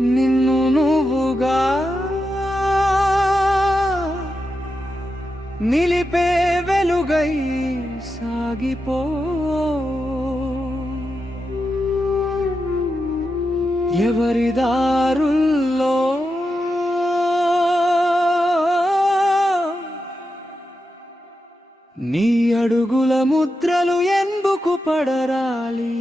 నిన్ను నువ్వుగా నిలిపే వెలుగై సాగిపో. ఎవరి దారుల్లో నీ అడుగుల ముద్రలు ఎందుకు పడరాలి?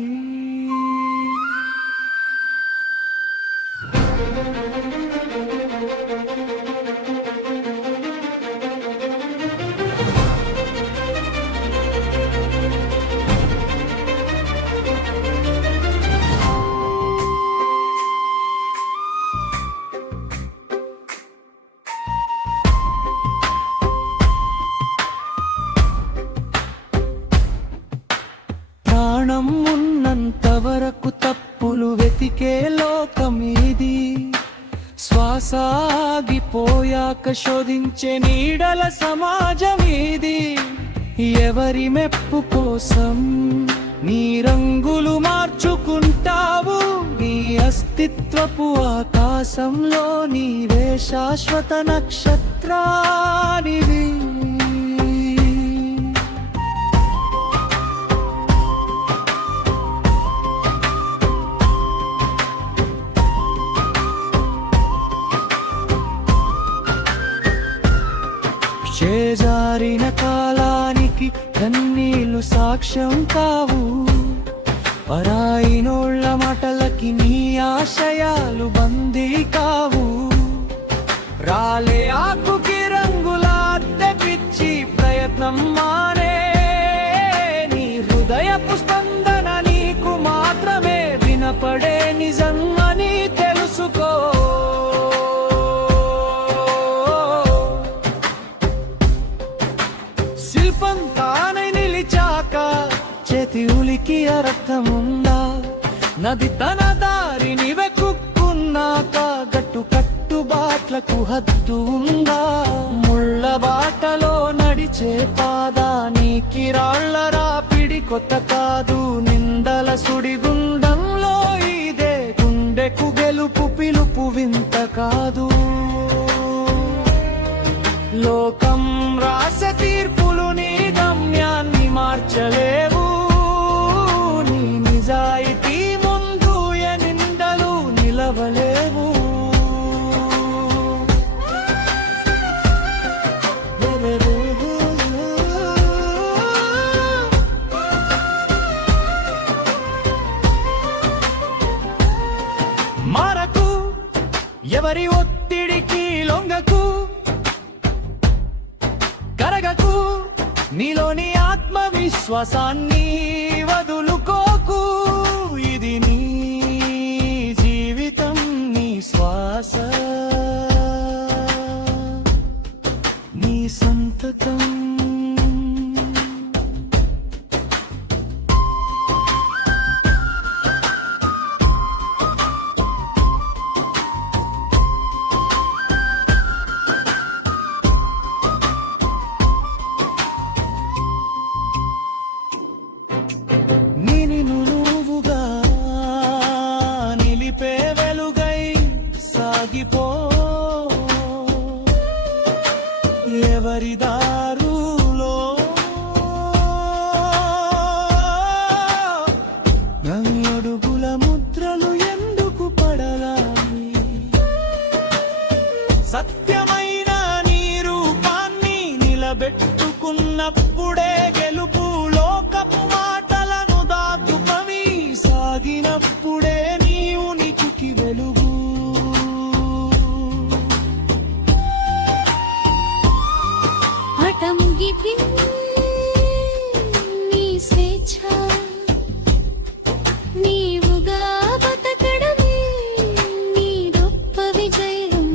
ప్రాణం ఉన్నంత వరకు తప్పులు వెతికే లోకం ఇది. శ్వాస ఆగిపోయాక శోధించే నీడల సమాజం ఇది. ఎవరి మెప్పు కోసం నీ రంగులు మార్చుకుంటావు? నీ అస్తిత్వపు ఆకాశంలో నీవే శాశ్వత నక్షత్రానివి. చేజారిన కాలానికి కన్నీళ్లు సాక్ష్యం కావు. పరాయినోళ్ల మాటలకి నీ ఆశయాలు బందీ కావు. రాలే ఆకుకి రంగులా తెప్పించి ప్రయత్నం మానే. నీ హృదయపు స్పందన నీకు మాత్రమే వినపడే నిజం అని తెలుసుకో. శిల్పం తానై నిలిచాక చేతి ఉలికి అర్థముందా? నది తన దారిని వెతుక్కున్నాక గట్టు కట్టుబాట్లకు హద్దు ఉందా? ముళ్ళ బాటలో నడిచే పాదానికి రాళ్ల రాపిడి కొత్త కాదు. నిందల సుడిగుండంలో ఇదే గుండెకు గెలుపు పిలుపు వింత కాదు. లోకం రాసే తీర్పులు నీ గమ్యాన్ని మార్చలేవు. నీ నిజాయితీ ముందు ఎనిందలు నిలవలేవు. మారకు ఎవరి ఒత్తిడికి లొంగకు. కరగకు నీలోని ఆత్మవిశ్వాసాన్ని వదులుకోకు. ఇది నీ జీవితం, నీ శ్వాస, నీ సంతతం. నిన్ను నువ్వుగా నిలిపే వెలుగై సాగిపో. ఎవరి దారులో నీ అడుగుల ముద్రలు ఎందుకు పడరాలి? సత్యమైన నీ రూపాన్ని నిలబెట్టుకున్నప్పుడే గెలుపు. లోకపు మాటలను దాటుకొని సాగినప్పుడే నీ ఉనికికి వెలుగు. అటముగిపి నీ స్వేచ్ఛ, నీవుగా బతకడమే నీ గొప్ప విజయం.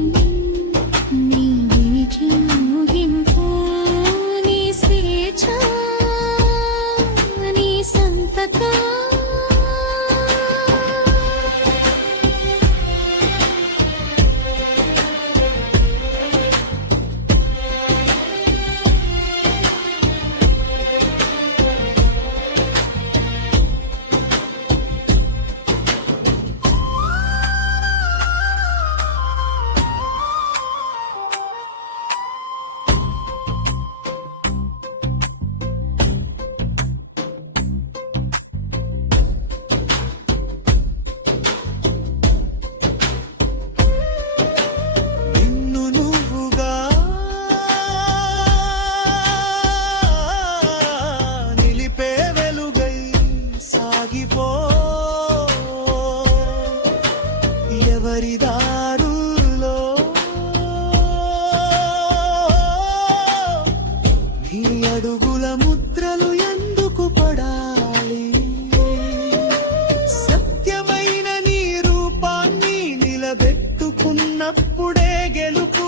నీ విజయం ముగింపు నీ స్వేచ్ఛ. ఎవరిదారుల్లో నీ అడుగుల ముద్రలు ఎందుకు పడాలి సత్యమైన నీ రూపాన్ని నిలబెట్టుకున్నప్పుడే గెలుపు